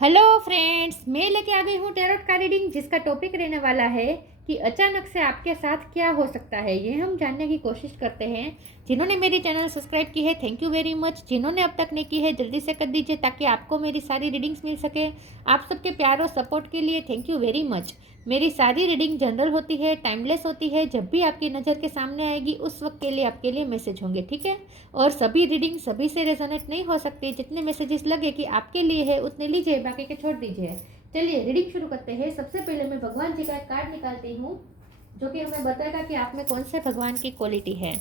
Hello friends, मैं लेके आ गई हूँ टैरोट का रीडिंग, जिसका टॉपिक रहने वाला है कि अचानक से आपके साथ क्या हो सकता है। ये हम जानने की कोशिश करते हैं। जिन्होंने मेरी चैनल सब्सक्राइब की है, थैंक यू वेरी मच। जिन्होंने अब तक नहीं की है, जल्दी से कर दीजिए ताकि आपको मेरी सारी रीडिंग्स मिल सके। आप सबके प्यार और सपोर्ट के लिए थैंक यू वेरी मच। मेरी सारी रीडिंग जनरल होती है, टाइमलेस होती है। जब भी आपकी नज़र के सामने आएगी उस वक्त के लिए आपके लिए मैसेज होंगे, ठीक है। और सभी रीडिंग सभी से रेजोनेट नहीं हो सकती। जितने मैसेजेस लगे कि आपके लिए है उतने लीजिए, बाकी के छोड़ दीजिए। चलिए रीडिंग शुरू करते हैं। सबसे पहले मैं भगवान जी का एक कार्ड निकालती हूँ जो कि हमें बताएगा कि आप में कौन से भगवान की क्वालिटी है।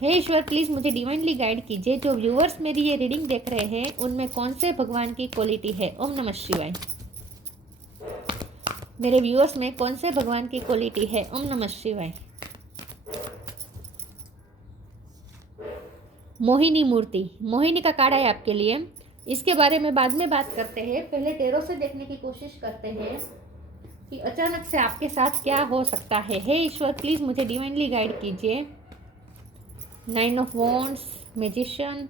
हे ईश्वर, प्लीज़ मुझे डिवाइनली गाइड कीजिए। जो व्यूअर्स मेरी ये रीडिंग देख रहे हैं उनमें कौन से भगवान की क्वालिटी है। ओम नमः शिवाय। मेरे व्यूअर्स में कौन से भगवान की क्वालिटी है। ओम नमः शिवाय। मोहिनी मूर्ति, मोहिनी का कार्ड है आपके लिए। इसके बारे में बाद में बात करते हैं। पहले टेरो से देखने की कोशिश करते हैं कि अचानक से आपके साथ क्या हो सकता है। हे ईश्वर, प्लीज़ मुझे डिवाइनली गाइड कीजिए। 9 ऑफ वॉन्ड्स, मैजिशियन।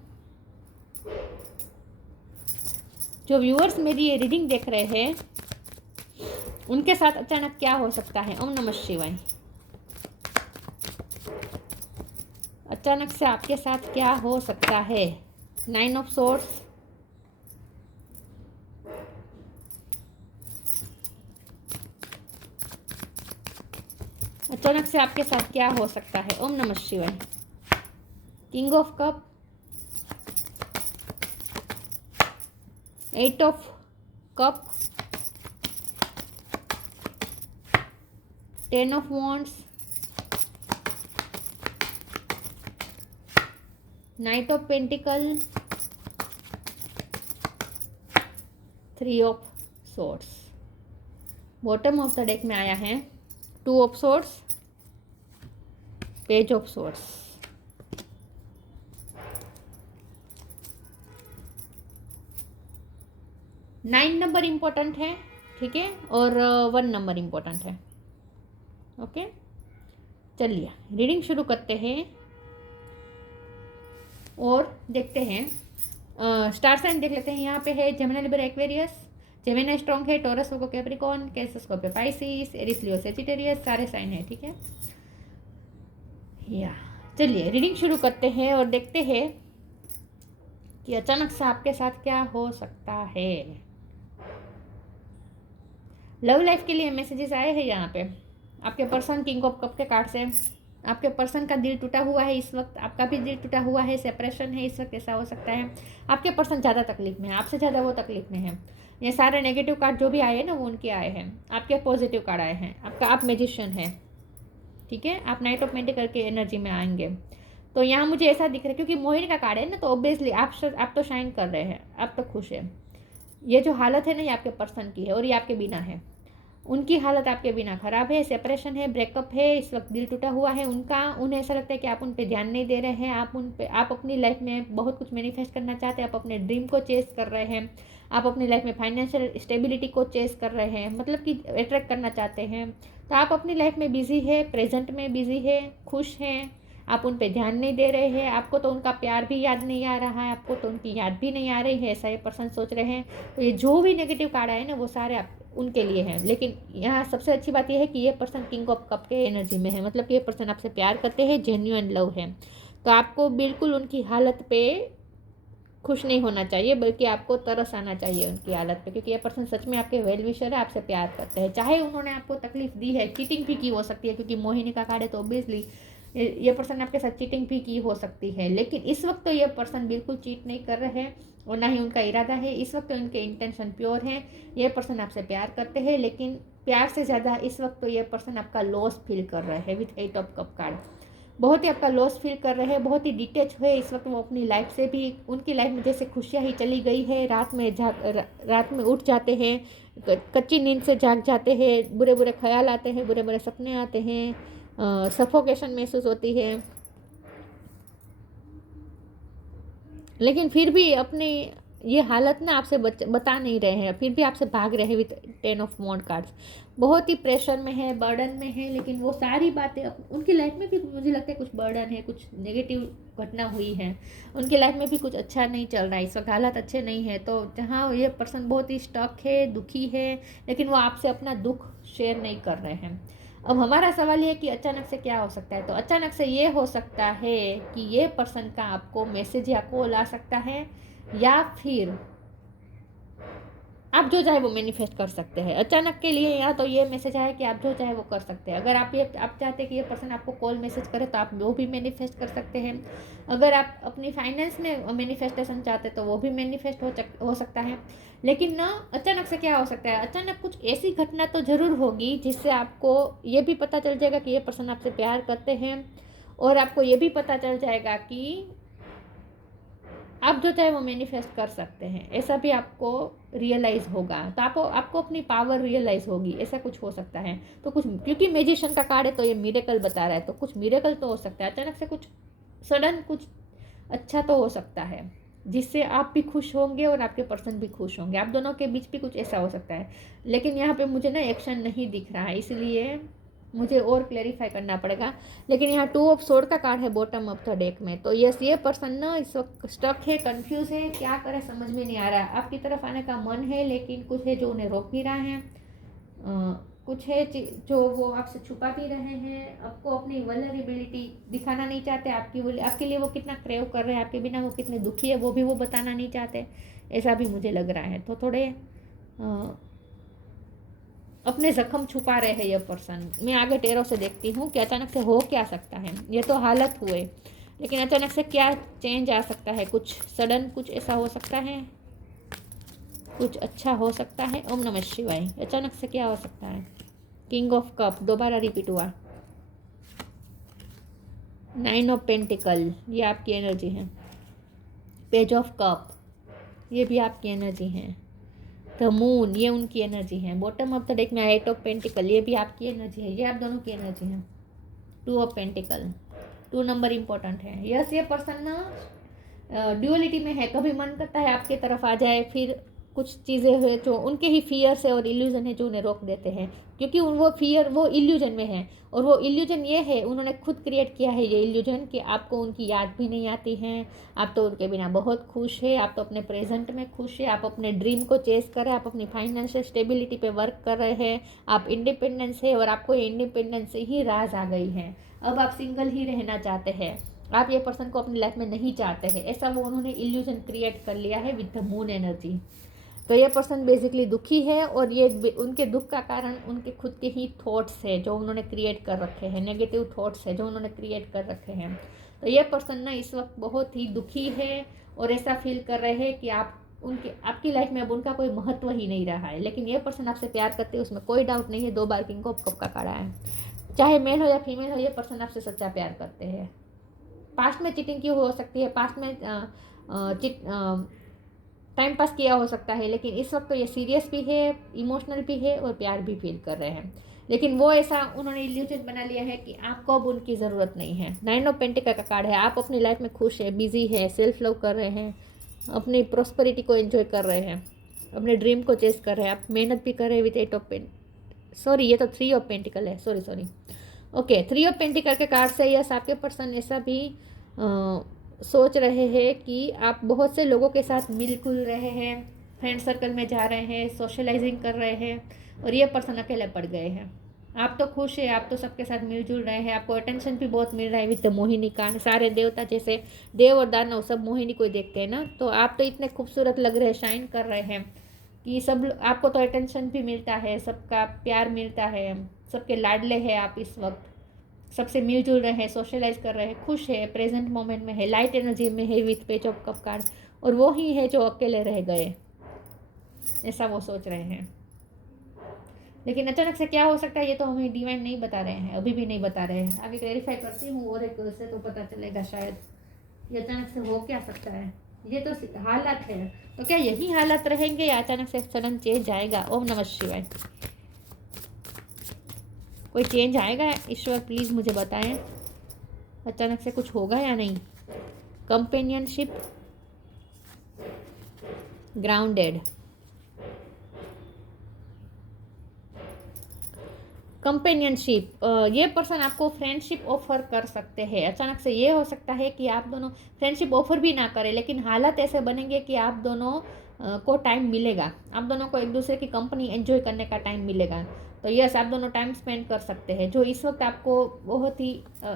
जो व्यूअर्स मेरी ये रीडिंग देख रहे हैं उनके साथ अचानक क्या हो सकता है। ओम नमः शिवाय। अचानक से आपके साथ क्या हो सकता है। 9 ऑफ सोर्ड्स, अचानक से आपके साथ क्या हो सकता है। ओम नमः शिवाय। King of cup, 8 of cup, 10 of wands, night of pentacle, 3 of swords. Bottom of the deck में आया है 2 of swords, page of swords. 9 number important है, ठीक है, और 1 नंबर इम्पोर्टेंट है। ओके, चलिए रीडिंग शुरू करते हैं और देखते हैं। स्टार साइन देख लेते हैं। यहाँ पे है Gemini, Libra, Aquarius. Gemini strong है, टॉरस को Capricorn, Cancer Scorpio, Pisces, Aries, Leo, Sagittarius, सारे साइन है, ठीक है। या चलिए रीडिंग शुरू करते हैं और देखते हैं कि अचानक से आपके साथ क्या हो सकता है। लव लाइफ के लिए मैसेजेस आए हैं यहाँ पे। आपके पर्सन किंग ऑफ कप के कार्ड से आपके पर्सन का दिल टूटा हुआ है इस वक्त। आपका भी दिल टूटा हुआ है, सेपरेशन है इस वक्त। ऐसा हो सकता है आपके पर्सन ज़्यादा तकलीफ में है, आपसे ज़्यादा वो तकलीफ में है। ये सारे नेगेटिव कार्ड जो भी आए हैं ना वो उनके आए हैं। आपके पॉजिटिव कार्ड आए हैं। आप मैजिशियन है, ठीक है। आप नाइट ऑफ मेंटिकल के एनर्जी में आएंगे। तो यहाँ मुझे ऐसा दिख रहा है क्योंकि मोहिनी का कार्ड है ना, तो ऑब्वियसली आप तो शाइन कर रहे हैं, आप तो खुश है। ये जो हालत है ना ये आपके पर्सन की है और ये आपके बिना है। उनकी हालत आपके बिना ख़राब है, सेपरेशन है, ब्रेकअप है, इस वक्त दिल टूटा हुआ है उनका। उन्हें ऐसा लगता है कि आप उन पर ध्यान नहीं दे रहे हैं। आप अपनी लाइफ में बहुत कुछ मैनिफेस्ट करना चाहते हैं। आप अपने ड्रीम को चेस कर रहे हैं। आप अपनी लाइफ में फाइनेंशियल स्टेबिलिटी को चेस कर रहे हैं, मतलब कि अट्रैक्ट करना चाहते हैं। तो आप अपनी लाइफ में बिजी है, प्रेजेंट में बिजी है, खुश हैं। आप उन पर ध्यान नहीं दे रहे हैं। आपको तो उनका प्यार भी याद नहीं आ रहा है, आपको तो उनकी याद भी नहीं आ रही है, ऐसा ये पर्सन सोच रहे हैं। तो ये जो भी नेगेटिव कार्ड आए ना वो सारे आप उनके लिए हैं। लेकिन यहाँ सबसे अच्छी बात यह है कि ये पर्सन किंग ऑफ कप के एनर्जी में है, मतलब कि ये पर्सन आपसे प्यार करते हैं, जेन्युइन लव है। तो आपको बिल्कुल उनकी हालत पे खुश नहीं होना चाहिए, बल्कि आपको तरस आना चाहिए उनकी हालत पे, क्योंकि ये पर्सन सच में आपके वेल विशर है, आपसे प्यार करते हैं। चाहे उन्होंने आपको तकलीफ दी है, चीटिंग भी की हो सकती है, क्योंकि मोहिनी का कार्ड है तो ऑब्वियसली ये पर्सन आपके साथ चीटिंग भी की हो सकती है। लेकिन इस वक्त तो ये पर्सन बिल्कुल चीट नहीं कर रहे हैं और ना ही उनका इरादा है। इस वक्त तो उनके इंटेंशन प्योर हैं। ये पर्सन आपसे प्यार करते हैं, लेकिन प्यार से ज़्यादा इस वक्त तो ये पर्सन आपका लॉस फील कर रहे हैं विथ 8 ऑफ कप कार्ड। बहुत ही आपका लॉस फील कर रहे हैं, बहुत ही डिटेच हुए इस वक्त वो अपनी लाइफ से भी। उनकी लाइफ में जैसे खुशियाँ ही चली गई है। रात में उठ जाते हैं, कच्ची नींद से जाग जाते हैं, बुरे बुरे ख्याल आते हैं, बुरे बुरे सपने आते हैं, सफोकेशन महसूस होती है। लेकिन फिर भी अपनी ये हालत ना आपसे बता नहीं रहे हैं, फिर भी आपसे भाग रहे हैं विथ 10 ऑफ वॉन्ड कार्ड्स। बहुत ही प्रेशर में है, बर्डन में है, लेकिन वो सारी बातें उनकी लाइफ में भी मुझे लगता है कुछ बर्डन है, कुछ नेगेटिव घटना हुई है, उनकी लाइफ में भी कुछ अच्छा नहीं चल रहा है, इस वक्त हालात अच्छे नहीं है, तो जहाँ ये पर्सन बहुत ही स्टक है, दुखी है, लेकिन वो आपसे अपना दुख शेयर नहीं कर रहे हैं। अब हमारा सवाल ये है कि अचानक से क्या हो सकता है। तो अचानक से ये हो सकता है कि ये पर्सन का आपको मैसेज या कॉल आ सकता है, या फिर आप जो चाहे वो मैनिफेस्ट कर सकते हैं। अचानक के लिए या तो ये मैसेज आया कि आप जो चाहे वो कर सकते हैं। अगर आप चाहते हैं कि ये पर्सन आपको कॉल मैसेज करे तो आप वो भी मैनिफेस्ट कर सकते हैं। अगर आप अपनी फाइनेंस में मैनिफेस्टेशन चाहते हैं तो वो भी मैनिफेस्ट हो सकता है। लेकिन ना अचानक से क्या हो सकता है, अचानक कुछ ऐसी घटना तो ज़रूर होगी जिससे आपको ये भी पता चल जाएगा कि ये पर्सन आपसे प्यार करते हैं, और आपको ये भी पता चल जाएगा कि आप जो चाहे वो मैनिफेस्ट कर सकते हैं, ऐसा भी आपको रियलाइज़ होगा। तो आपको अपनी पावर रियलाइज़ होगी, ऐसा कुछ हो सकता है। तो कुछ, क्योंकि मैजिशियन का कार्ड है तो ये मिरेकल बता रहा है, तो कुछ मिरेकल तो हो सकता है। अचानक से कुछ सडन कुछ अच्छा तो हो सकता है जिससे आप भी खुश होंगे और आपके पर्सन भी खुश होंगे। आप दोनों के बीच भी कुछ ऐसा हो सकता है, लेकिन यहाँ पे मुझे ना एक्शन नहीं दिख रहा है, इसलिए मुझे और क्लेरिफाई करना पड़ेगा। लेकिन यहाँ 2 ऑफ सोर्ड का कार्ड है बॉटम ऑफ द डेक में। तो यस, ये पर्सन ना इस वक्त स्टक है, कंफ्यूज है, क्या करे समझ में नहीं आ रहा है। आपकी तरफ आने का मन है, लेकिन कुछ है जो उन्हें रोक भी रहा है, कुछ है जो वो आपसे छुपा भी रहे हैं, आपको अपनी वल्नरेबिलिटी दिखाना नहीं चाहते। आपके लिए वो कितना क्रेव कर रहे हैं, आपके बिना वो कितने दुखी है वो भी वो बताना नहीं चाहते, ऐसा भी मुझे लग रहा है। तो थोड़े अपने जख्म छुपा रहे हैं ये पर्सन। मैं आगे टेरो से देखती हूँ कि अचानक से हो क्या सकता है। ये तो हालत हुए, लेकिन अचानक से क्या चेंज आ सकता है, कुछ सडन कुछ ऐसा हो सकता है, कुछ अच्छा हो सकता है। ओम नमः शिवाय। अचानक से क्या हो सकता है, किंग ऑफ कप दोबारा रिपीट हुआ, 9 ऑफ पेंटिकल ये आपकी एनर्जी है, पेज ऑफ कप ये भी आपकी एनर्जी है, द मून ये उनकी एनर्जी है, बॉटम ऑफ द डेक में 8 ऑफ पेंटिकल ये भी आपकी एनर्जी है, ये आप दोनों की एनर्जी है, 2 ऑफ पेंटिकल 2 नंबर इंपॉर्टेंट है। यस, ये पर्सन ना ड्यूअलिटी में है, कभी मन करता है आपके तरफ आ जाए, फिर कुछ चीज़ें हुए जो उनके ही फियर्स है और इल्यूजन है जो उन्हें रोक देते हैं, क्योंकि वो फियर वो इल्यूजन में है, और वो इल्यूजन ये है उन्होंने खुद क्रिएट किया है ये इल्यूजन कि आपको उनकी याद भी नहीं आती है, आप तो उनके बिना बहुत खुश है, आप तो अपने प्रेजेंट में खुश है, आप अपने ड्रीम को चेस कर रहे हैं, आप अपनी फाइनेंशियल स्टेबिलिटी पे वर्क कर रहे हैं, आप इंडिपेंडेंस है, और आपको ये इंडिपेंडेंस से ही राज आ गई है। अब आप सिंगल ही रहना चाहते हैं, आप ये पर्सन को अपनी लाइफ में नहीं चाहते हैं, ऐसा वो उन्होंने इल्यूजन क्रिएट कर लिया है विद द मून एनर्जी। तो ये पर्सन बेसिकली दुखी है, और ये उनके दुख का कारण उनके खुद के ही थॉट्स है जो उन्होंने क्रिएट कर रखे हैं, नेगेटिव थॉट्स है जो उन्होंने क्रिएट कर रखे हैं। तो ये पर्सन ना इस वक्त बहुत ही दुखी है, और ऐसा फील कर रहे हैं कि आपकी लाइफ में अब उनका कोई महत्व ही नहीं रहा है। लेकिन ये पर्सन आपसे प्यार करते हैं, उसमें कोई डाउट नहीं है। 2 बार किंग ऑफ कप का कार्ड है, चाहे मेल हो या फीमेल हो, ये पर्सन आपसे सच्चा प्यार करते हैं। पास्ट में चीटिंग की हो सकती है, पास्ट में टाइम पास किया हो सकता है, लेकिन इस वक्त तो ये सीरियस भी है, इमोशनल भी है, और प्यार भी फील कर रहे हैं। लेकिन वो ऐसा उन्होंने इल्यूजन बना लिया है कि आपको अब उनकी ज़रूरत नहीं है। 9 ऑफ पेंटिकल का कार्ड है, आप अपनी लाइफ में खुश है, बिजी है, सेल्फ लव कर रहे हैं, अपनी प्रॉस्पेरिटी को एंजॉय कर रहे हैं, अपने ड्रीम को चेस कर रहे हैं, आप मेहनत भी कर रहे हैं विद 8 ऑफ सॉरी ये तो 3 ऑफ पेंटिकल है, सॉरी ओके 3 ऑफ पेंटिकल के कार्ड से यस, आपके पर्सन ऐसा भी सोच रहे हैं कि आप बहुत से लोगों के साथ मिलजुल रहे हैं, फ्रेंड सर्कल में जा रहे हैं, सोशलाइजिंग कर रहे हैं, और ये पर्सन अकेले पड़ गए हैं। आप तो खुश है, आप तो सबके साथ मिलजुल रहे हैं, आपको अटेंशन भी बहुत मिल रहा है विद मोहिनी कांड। सारे देवता जैसे देव और दानव सब मोहिनी को देखते हैं ना, तो आप तो इतने खूबसूरत लग रहे हैं, शाइन कर रहे हैं कि सब आपको तो अटेंशन भी मिलता है, सबका प्यार मिलता है, सबके लाडले हैं आप इस वक्त, सबसे मिलजुल रहे हैं, सोशलाइज कर रहे हैं, खुश है, प्रेजेंट मोमेंट में है, लाइट एनर्जी में है with page of cup card. और वो ही है जो अकेले रह गए, ऐसा वो सोच रहे हैं। लेकिन अचानक से क्या हो सकता है ये तो हमें डिवाइन नहीं बता रहे हैं, अभी भी नहीं बता रहे हैं। आगे क्लैरिफाई करती हूँ और एक से तो पता चलेगा शायद ये अचानक से हो क्या सकता है। ये तो हालत है, तो क्या यही हालत रहेंगे या अचानक से सडन चेंज आएगा। ओम नमः शिवाय। कोई चेंज आएगा ईश्वर, प्लीज़ मुझे बताएं, अचानक से कुछ होगा या नहीं। कंपेनियनशिप, ग्राउंडेड, कंपेनियनशिप, ये पर्सन आपको फ्रेंडशिप ऑफर कर सकते हैं। अचानक से ये हो सकता है कि आप दोनों फ्रेंडशिप ऑफर भी ना करें, लेकिन हालात ऐसे बनेंगे कि आप दोनों को टाइम मिलेगा, आप दोनों को एक दूसरे की कंपनी एंजॉय करने का टाइम मिलेगा। तो यस, आप दोनों टाइम स्पेंड कर सकते हैं। जो इस वक्त आपको बहुत ही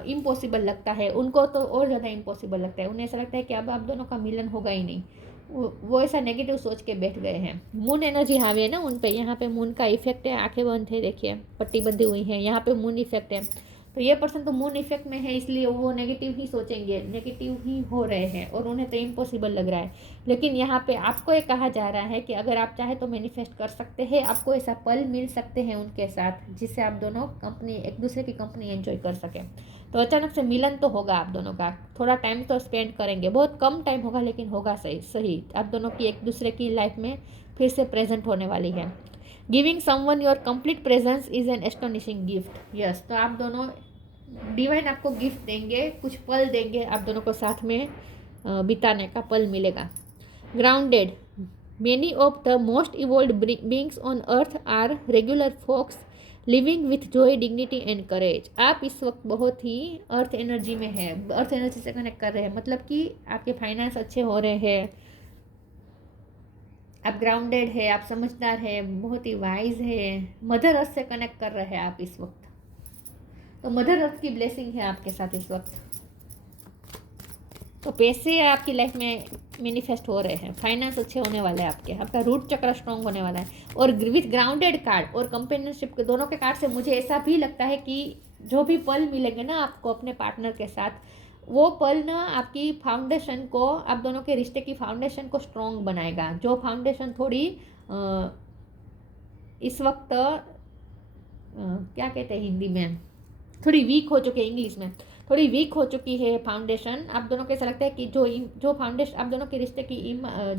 इम्पॉसिबल लगता है, उनको तो और ज़्यादा इम्पॉसिबल लगता है। उन्हें ऐसा लगता है कि अब आप दोनों का मिलन होगा ही नहीं। वो ऐसा नेगेटिव सोच के बैठ गए हैं। मून एनर्जी हावी है ना उन पे, यहाँ पे मून का इफेक्ट है। आंखें बंद है, देखिए पट्टी बंधी हुई है, यहाँ पे मून इफेक्ट है। तो ये पर्सन तो मून इफेक्ट में है, इसलिए वो नेगेटिव ही सोचेंगे, नेगेटिव ही हो रहे हैं और उन्हें तो इम्पॉसिबल लग रहा है। लेकिन यहाँ पे आपको ये कहा जा रहा है कि अगर आप चाहे तो मैनिफेस्ट कर सकते हैं, आपको ऐसा पल मिल सकते हैं उनके साथ जिससे आप दोनों कंपनी एक दूसरे की कंपनी एंजॉय कर सकें। तो अचानक से मिलन तो होगा आप दोनों का, थोड़ा टाइम तो स्पेंड करेंगे, बहुत कम टाइम होगा लेकिन होगा सही सही। आप दोनों की एक दूसरे की लाइफ में फिर से प्रेजेंट होने वाली है। Giving someone your complete presence is an astonishing gift. Yes, तो आप दोनों, डिवाइन आपको गिफ्ट देंगे, कुछ पल देंगे, आप दोनों को साथ में बिताने का पल मिलेगा। Grounded, many of the most evolve beings on earth are regular folks living with joy, dignity and courage. आप इस वक्त बहुत ही अर्थ एनर्जी में है, अर्थ एनर्जी से कनेक्ट कर रहे हैं, मतलब कि आपके फाइनेंस अच्छे हो रहे हैं, आप ग्राउंडेड है, आप समझदार है, बहुत ही वाइज है, मदर अर्थ से कनेक्ट कर रहे हैं आप इस वक्त। तो मदर अर्थ की ब्लेसिंग है आपके साथ इस वक्त। तो पैसे आपकी लाइफ में मैनिफेस्ट हो रहे हैं, फाइनेंस अच्छे होने वाले हैं आपके, आपका रूट चक्र स्ट्रॉन्ग होने वाला है। और विथ ग्राउंडेड कार्ड और कंपेनियनशिप के दोनों के कार्ड से मुझे ऐसा भी लगता है कि जो भी पल मिलेंगे ना आपको अपने पार्टनर के साथ, वो पल ना आपकी फाउंडेशन को, आप दोनों के रिश्ते की फाउंडेशन को स्ट्रॉन्ग बनाएगा। जो फाउंडेशन थोड़ी इस वक्त क्या कहते हैं हिंदी में, थोड़ी वीक हो चुकी है, इंग्लिश में थोड़ी वीक हो चुकी है फाउंडेशन। आप दोनों को ऐसा लगता है कि जो फाउंडेशन आप दोनों के रिश्ते की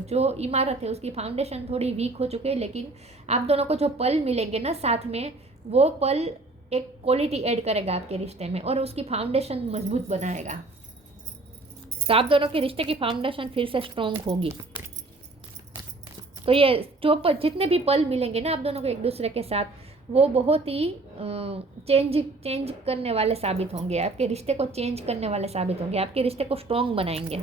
जो इमारत है उसकी फाउंडेशन थोड़ी वीक हो चुकी है, लेकिन आप दोनों को जो पल मिलेंगे ना साथ में, वो पल एक क्वालिटी ऐड करेगा आपके रिश्ते में और उसकी फाउंडेशन मजबूत बनाएगा। तो आप दोनों के रिश्ते की फाउंडेशन फिर से स्ट्रॉन्ग होगी। तो ये जो जितने भी पल मिलेंगे ना आप दोनों को एक दूसरे के साथ, वो बहुत ही चेंज करने वाले साबित होंगे, आपके रिश्ते को चेंज करने वाले साबित होंगे, आपके रिश्ते को स्ट्रॉन्ग बनाएंगे।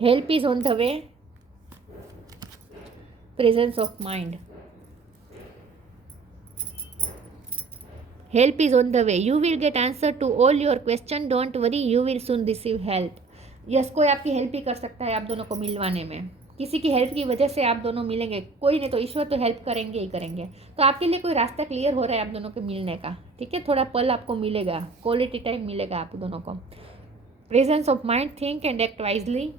Help is on the way, presence of mind, help is on the way, you will get answer to all your question, don't worry, you will soon receive help. Yes, कोई आपकी हेल्प ही कर सकता है आप दोनों को मिलवाने में, किसी की हेल्प की वजह से आप दोनों मिलेंगे, कोई नहीं तो ईश्वर तो हेल्प करेंगे ही करेंगे। तो आपके लिए कोई रास्ता क्लियर हो रहा है आप दोनों के मिलने का, ठीक है, थोड़ा पल आपको मिलेगा, क्वालिटी टाइम मिलेगा आप दोनों को। Presence of mind, think and act wisely,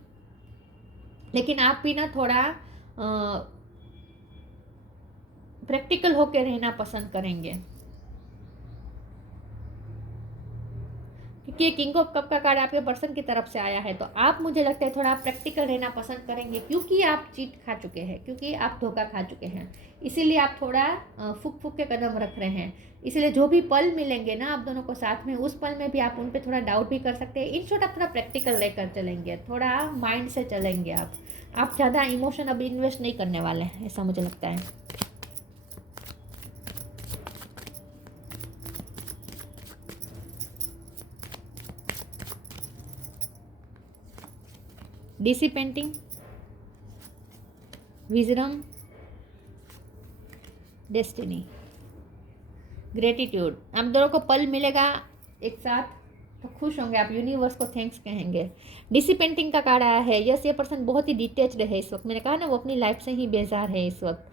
लेकिन आप भी ना थोड़ा प्रैक्टिकल होकर रहना पसंद करेंगे, क्योंकि किंग ऑफ कप का कार्ड आपके पर्सन की तरफ से आया है। तो आप, मुझे लगता है, थोड़ा प्रैक्टिकल रहना पसंद करेंगे, क्योंकि आप चीट खा चुके हैं, क्योंकि आप धोखा खा चुके हैं, इसीलिए आप थोड़ा फूक फूक के कदम रख रहे हैं। इसलिए जो भी पल मिलेंगे ना आप दोनों को साथ में, उस पल में भी आप उन पर थोड़ा डाउट भी कर सकते हैं। इन शॉर्ट आप थोड़ा प्रैक्टिकल लेकर चलेंगे, थोड़ा माइंड से चलेंगे आप ज़्यादा इमोशन अभी इन्वेस्ट नहीं करने वाले हैं, ऐसा मुझे लगता है। DC painting, wisdom, destiny, gratitude, आप दोनों को पल मिलेगा एक साथ तो खुश होंगे आप, यूनिवर्स को थैंक्स कहेंगे। डीसी पेंटिंग का कार्ड आया है। यस, ये पर्सन बहुत ही डिटेच्ड है इस वक्त, मैंने कहा ना वो अपनी लाइफ से ही बेजार है इस वक्त,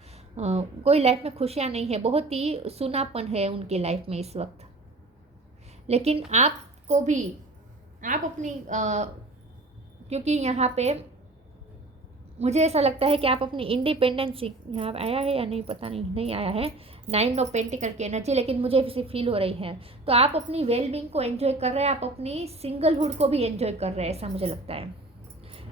कोई लाइफ में खुशियाँ नहीं है, बहुत ही सुनापन है उनकी लाइफ में इस वक्त। लेकिन आपको भी, आप अपनी क्योंकि यहाँ पे मुझे ऐसा लगता है कि आप अपनी इंडिपेंडेंसी, यहाँ आया है या नहीं पता नहीं आया है, 9 ऑफ पेंटिकल की एनर्जी, लेकिन मुझे इसे फील हो रही है। तो आप अपनी वेलबींग को एंजॉय कर रहे हैं, आप अपनी सिंगलहुड को भी एंजॉय कर रहे हैं, ऐसा मुझे लगता है।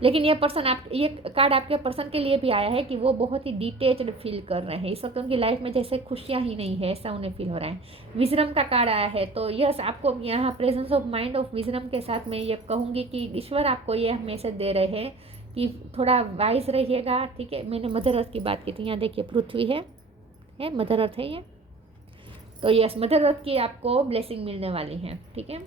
लेकिन ये पर्सन, आप, ये कार्ड आपके पर्सन के लिए भी आया है कि वो बहुत ही डिटेच्ड फील कर रहे हैं इस वक्त, उनकी लाइफ में जैसे खुशियाँ ही नहीं है, ऐसा उन्हें फील हो रहा है। विजडम का कार्ड आया है। तो यस, आपको यहाँ presence of mind of wisdom के साथ मैं ये कहूँगी कि ईश्वर आपको ये मैसेज दे रहे हैं कि थोड़ा वाइज रहिएगा, ठीक है। मैंने मदर अर्थ की बात की थी, यहाँ देखिए पृथ्वी है मदर अर्थ है ये। तो यस, मदर अर्थ की आपको ब्लेसिंग मिलने वाली है, ठीक है।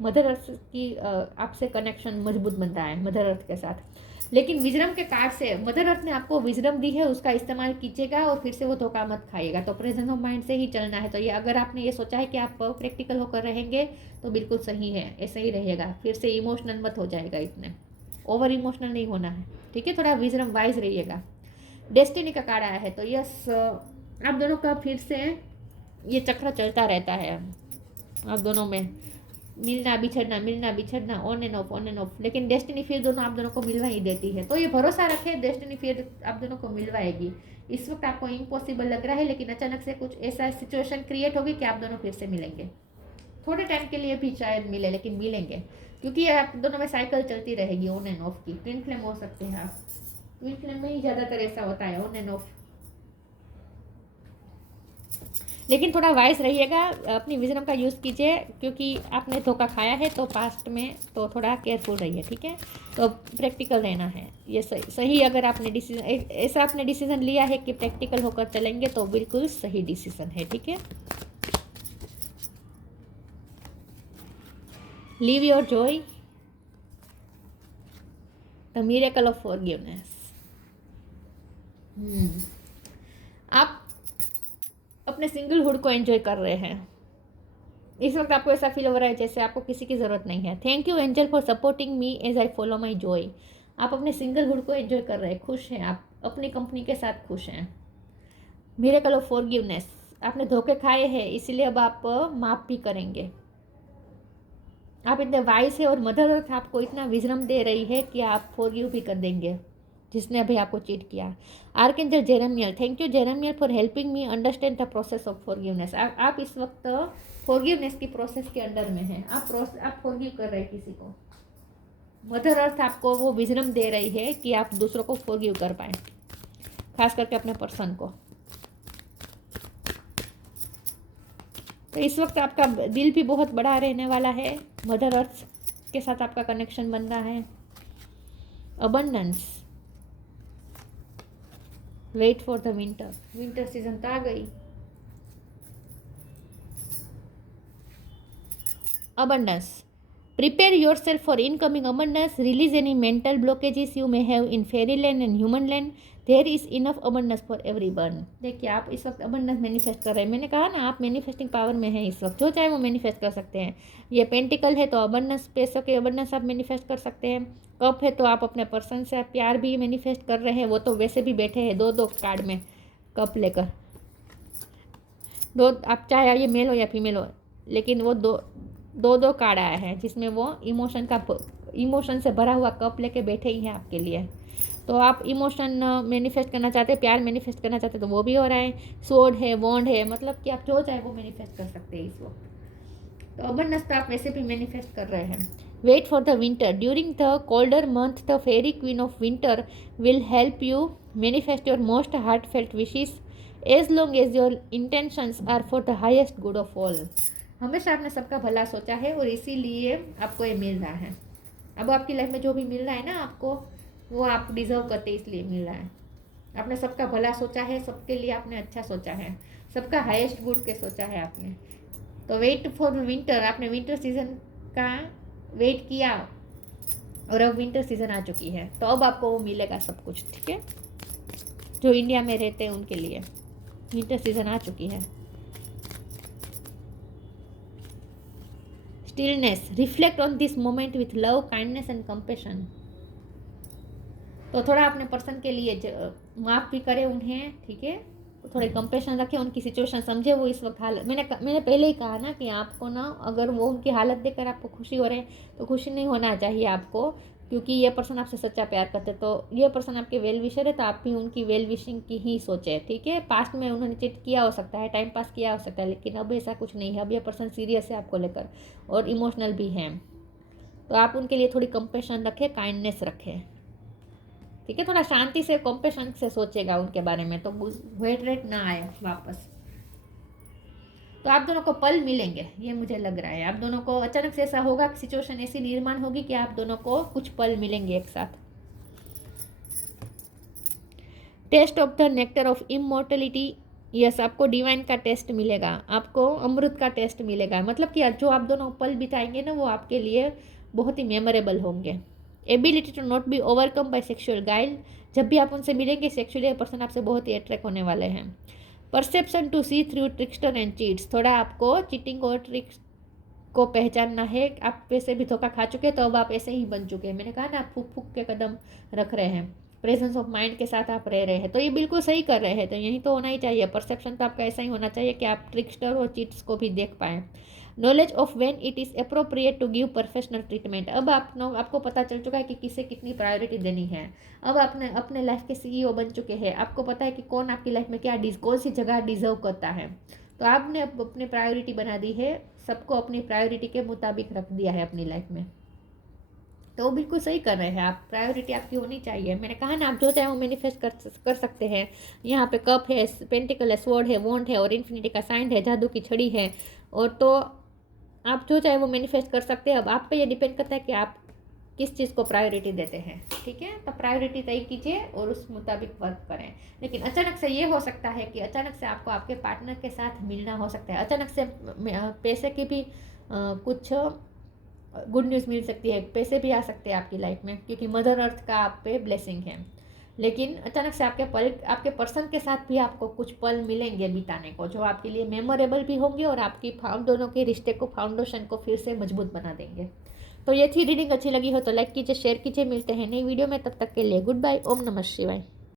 मदर अर्थ की आपसे कनेक्शन मजबूत बन रहा है मदर अर्थ के साथ। लेकिन विजडम के कार्ड से मदर अर्थ ने आपको विजडम दी है, उसका इस्तेमाल कीजिएगा और फिर से वो धोखा मत खाइएगा। तो प्रेजेंस ऑफ माइंड से ही चलना है। तो ये अगर आपने ये सोचा है कि आप प्रैक्टिकल होकर रहेंगे तो बिल्कुल सही है, ऐसे ही रहेगा। फिर से इमोशनल मत हो जाएगा, इतने ओवर इमोशनल नहीं होना है, ठीक है। थोड़ा विजडम वाइज रहिएगा। डेस्टिनी का कार्ड आया है, तो यस आप दोनों का फिर से ये चक्र चलता रहता है। आप दोनों में मिलना बिछड़ना ऑन एंड ऑफ, लेकिन डेस्टिनी फिर दोनों आप दोनों को मिलवा ही देती है। तो ये भरोसा रखे, डेस्टिनी फिर आप दोनों को मिलवाएगी। इस वक्त आपको इम्पॉसिबल लग रहा है, लेकिन अचानक से कुछ ऐसा सिचुएशन क्रिएट होगी कि आप दोनों फिर से मिलेंगे। थोड़े टाइम के लिए भी शायद मिले, लेकिन मिलेंगे, क्योंकि आप दोनों में साइकिल चलती रहेगी ऑन एंड ऑफ की। ट्विन फ्लेम हो सकते हैं आप, ट्विन फ्लेम में ही ज़्यादातर ऐसा होता है, ऑन एंड ऑफ। लेकिन थोड़ा वाइज रहिएगा, अपनी विजडम का यूज़ कीजिए, क्योंकि आपने धोखा खाया है तो पास्ट में, तो थोड़ा केयरफुल रहिए, ठीक है। तो प्रैक्टिकल रहना है, ये सही अगर आपने डिसीजन ऐसा आपने डिसीजन लिया है कि प्रैक्टिकल होकर चलेंगे, तो बिल्कुल सही डिसीजन है, ठीक है। Live your Joy, the miracle of forgiveness. आप अपने सिंगलहुड को एंजॉय कर रहे हैं। इस वक्त आपको ऐसा फील हो रहा है जैसे आपको किसी की ज़रूरत नहीं है। Thank you angel for supporting me as I follow my joy. आप अपने सिंगलहुड को एंजॉय कर रहे हैं, खुश हैं, आप अपनी कंपनी के साथ खुश हैं। मिरेकल ऑफ फॉरगिवनेस, आपने धोखे खाए हैं, इसलिए अब आप माफ़ भी करेंगे। आप इतने वाइज है और मदर अर्थ आपको इतना विजडम दे रही है कि आप फॉरगिव भी कर देंगे जिसने अभी आपको चीट किया। Archangel Jeremiel, thank you Jeremiel for helping me understand the process of forgiveness. आप इस वक्त फॉरगिवनेस की प्रोसेस के अंडर में हैं। आप फॉरगिव कर रहे हैं किसी को। मदर अर्थ आपको वो विजडम दे रही है कि आप दूसरों को फॉरगिव कर पाए, खास करके अपने पर्सन को। तो इस वक्त आपका दिल भी बहुत बड़ा रहने वाला है। मदर अर्थ के साथ आपका कनेक्शन बन रहा है। Abundance, wait for the winter season तो आ गई। Abundance, prepare yourself for incoming abundance, release any mental blockages you may have in fairyland and human land. There is enough abundance for everyone. देखिए आप इस वक्त abundance मैनिफेस्ट कर रहे हैं। मैंने कहा ना, आप मैनिफेस्टिंग पावर में हैं इस वक्त, जो चाहे वो मैनिफेस्ट कर सकते हैं। ये पेंटिकल है तो abundance, पैसों के abundance आप मैनिफेस्ट कर सकते हैं। कप है तो आप अपने पर्सन से प्यार भी मैनिफेस्ट कर रहे हैं। वो तो वैसे भी बैठे हैं दो कार्ड में कप लेकर, दो, आप चाहे ये मेल हो या फीमेल हो, लेकिन वो दो कार्ड आया है जिसमें वो इमोशन से भरा हुआ कप लेके बैठे ही हैं आपके लिए। तो आप इमोशन मैनिफेस्ट करना चाहते हैं, प्यार मैनिफेस्ट करना चाहते हैं, तो वो भी हो रहा है। सोर्ड है, वॉन्ड है, मतलब कि आप जो चाहे वो मैनिफेस्ट कर सकते हैं इस वक्त। तो अबंडेंस तो आप वैसे भी मैनिफेस्ट कर रहे हैं। Wait for the winter, during the colder month the fairy queen of winter will help you manifest your most heartfelt wishes as long as your intentions are for the highest good of all. हमेशा आपने सबका भला सोचा है और इसीलिए आपको ये मिल रहा है। अब आपकी लाइफ में जो भी मिल रहा है ना आपको, वो आप डिज़र्व करते इसलिए मिल रहा है। आपने सबका भला सोचा है, सबके लिए आपने अच्छा सोचा है, सबका हाईएस्ट गुड के सोचा है आपने। तो वेट फॉर विंटर, आपने विंटर सीजन का वेट किया और अब विंटर सीजन आ चुकी है, तो अब आपको वो मिलेगा सब कुछ, ठीक है। जो इंडिया में रहते हैं उनके लिए विंटर सीजन आ चुकी है। Stillness, reflect on this moment with love, kindness and compassion. तो थोड़ा अपने पर्सन के लिए माफ़ भी करें उन्हें, ठीक है। थोड़े कंपेशन रखें, उनकी सिचुएशन समझे। वो इस वक्त हालत, मैंने पहले ही कहा ना कि आपको ना, अगर वो उनकी हालत देखकर आपको खुशी हो रहे हैं तो खुशी नहीं होना चाहिए आपको, क्योंकि ये पर्सन आपसे सच्चा प्यार करते। तो ये पर्सन आपके वेल विशर है, तो आप भी उनकी वेल विशिंग की ही सोचें, ठीक है। पास्ट में उन्होंने चीट किया हो सकता है, टाइम पास किया हो सकता है, लेकिन अब ऐसा कुछ नहीं है। अब ये पर्सन सीरियस है आपको लेकर और इमोशनल भी है। तो आप उनके लिए थोड़ी कंपेशन रखें, काइंडनेस रखें, ठीक है। थोड़ा शांति से कंपेशन से सोचेगा उनके बारे में, तो वेट रेट ना आए वापस। तो आप दोनों को पल मिलेंगे, ये मुझे लग रहा है। आप दोनों को अचानक से ऐसा होगा, सिचुएशन ऐसी निर्माण होगी कि आप दोनों को कुछ पल मिलेंगे एक साथ। Taste of the nectar of immortality, yes आपको डिवाइन का टेस्ट मिलेगा, आपको अमृत का टेस्ट मिलेगा, मतलब कि जो आप दोनों पल बिताएंगे ना वो आपके लिए बहुत ही मेमोरेबल होंगे। Ability to not be overcome by sexual guile, जब भी आप उनसे मिलेंगे सेक्सुअली पर्सन आपसे बहुत ही अट्रैक्ट होने वाले हैं। Perception to see through trickster and cheats, थोड़ा आपको चीटिंग और ट्रिक्स को पहचानना है। आप वैसे भी धोखा खा चुके तो अब आप ऐसे ही बन चुके हैं। मैंने कहा ना आप फूक फूक के कदम रख रहे हैं, प्रेजेंस ऑफ माइंड के साथ आप रह रहे हैं, तो ये बिल्कुल सही कर रहे हैं। तो यही तो होना ही चाहिए, परसेप्शन तो आपका ऐसा ही होना चाहिए कि आप ट्रिक्स्टर और चीट्स को भी देख पाएँ। Knowledge of when it is appropriate to give professional treatment, अब आपको पता चल चुका है कि किसे कितनी प्रायोरिटी देनी है। अब आपने अपने लाइफ के सीईओ बन चुके हैं, आपको पता है कि कौन आपकी लाइफ में क्या कौन सी जगह डिजर्व करता है। तो आपने अपनी प्रायोरिटी बना दी है, सबको अपनी प्रायोरिटी के मुताबिक रख दिया है अपनी लाइफ में, तो वो बिल्कुल सही कर रहे हैं आप। प्रायोरिटी आपकी होनी चाहिए। मैंने कहा ना आप जो चाहे वो मैनिफेस्ट कर सकते हैं। यहाँ पे कप है, पेंटिकल है, स्वॉर्ड है, वॉन्ड है और इन्फिनिटी का साइन है, जादू की छड़ी है, और तो आप जो चाहे वो मैनिफेस्ट कर सकते हैं। अब आप पे ये डिपेंड करता है कि आप किस चीज़ को प्रायोरिटी देते हैं, ठीक है। तो प्रायोरिटी तय कीजिए और उस मुताबिक वर्क करें। लेकिन अचानक से ये हो सकता है कि अचानक से आपको आपके पार्टनर के साथ मिलना हो सकता है, अचानक से पैसे की भी कुछ गुड न्यूज़ मिल सकती है, पैसे भी आ सकते हैं आपकी लाइफ में, क्योंकि मदर अर्थ का आप पे ब्लेसिंग है। लेकिन अचानक से आपके पर्सन के साथ भी आपको कुछ पल मिलेंगे बिताने को, जो आपके लिए मेमोरेबल भी होंगे और आपकी दोनों के रिश्ते को, फाउंडेशन को फिर से मजबूत बना देंगे। तो ये थी रीडिंग, अच्छी लगी हो तो लाइक कीजिए, शेयर कीजिए। मिलते हैं नई वीडियो में, तब तक के लिए गुड बाय। ओम नमः शिवाय।